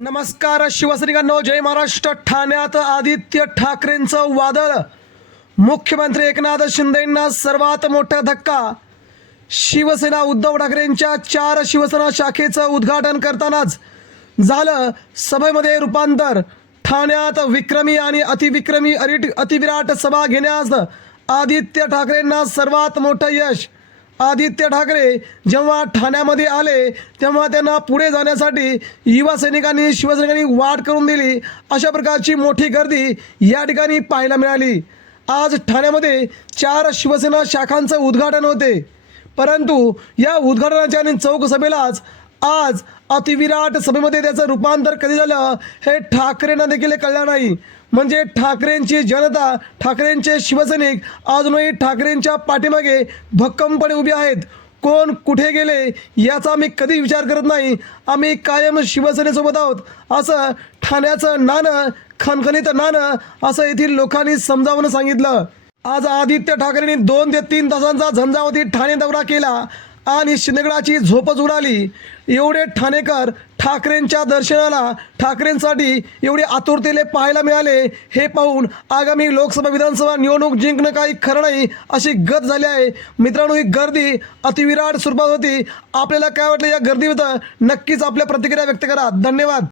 नमस्कार शिवसैनिकांनो जय महाराष्ट्र. ठाण्यात आदित्य ठाकरेंचं वादळ. मुख्यमंत्री एकनाथ शिंदेंना सर्वात मोठा धक्का. शिवसेना उद्धव ठाकरेंच्या चार शिवसेना शाखेचं उद्घाटन करतानाच झालं सभेमध्ये रूपांतर. ठाण्यात विक्रमी आणि अतिविक्रमी अरिट अतिविराट सभा घेण्यास आदित्य ठाकरेंना सर्वात मोठं यश. आदित्य ठाकरे जेव्हा ठाण्यामध्ये आले तेव्हा त्यांना पुढे जाण्यासाठी युवा सैनिकांनी शिवसैनिकांनी वाट करून दिली. अशा प्रकारची मोठी गर्दी या ठिकाणी पाहायला मिळाली. आज ठाण्यामध्ये चार शिवसेना शाखांचं उद्घाटन होते. परंतु या उद्घाटनाच्या आणि चौक सभेलाच आज अतिविराट सभेमध्ये त्याचं रूपांतर कधी झालं हे ठाकरेंना देखील कळलं नाही. म्हणजे ठाकरेंची जनता ठाकरेंचे शिवसैनिक अजूनही ठाकरेंच्या पाठीमागे भक्कमपणे उभे आहेत. कोण कुठे गेले याचा आम्ही कधी विचार करत नाही. आम्ही कायम शिवसेनेसोबत आहोत. असं ठाण्याचं नाणं खणखणीत नाणं असं येथील लोकांनी समजावून सांगितलं. आज आदित्य ठाकरेंनी दोन ते तीन तासांचा झंझावती ठाणे दौरा केला. आणि शिंदगडाची झोपच उडाली. एवढे ठाणेकर ठाकरेंच्या दर्शनाला ठाकरेंसाठी एवढे आतुरतेने पाहायला मिळाले हे पाहून आगामी लोकसभा विधानसभा निवडणूक जिंकणं काही खरं नाही अशी गत झाली आहे. मित्रांनो ही गर्दी अतिविराट स्वरूपात होती. आपल्याला काय वाटलं या गर्दीबद्दल नक्कीच आपल्या प्रतिक्रिया व्यक्त करा. धन्यवाद.